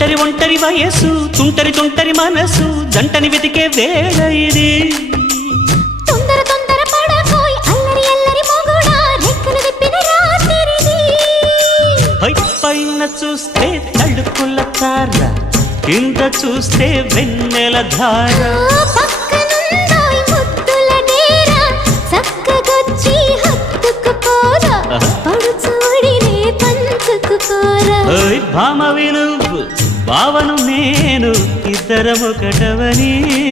ఒంటరి ఒంటరి వయస్సు తుంటరి తుంటరి మనసు జంటని వెతికే వేళ ఇది తొందర తొందర పడకోయ్ అల్లరి అల్లరి మొగుడా రెక్కలు విప్పిన రాత్రిది పైన చూస్తే తడుకుల తార కింద చూస్తే వెన్నెల ధార పక్కనుందోయ్ ముద్దుల డేరా చక్కగొచ్చి హత్తుకుపోరా పడుచోడినే పంచుకుపోరా భామ విలువు భావను నేను ఇద్దరమొకటవని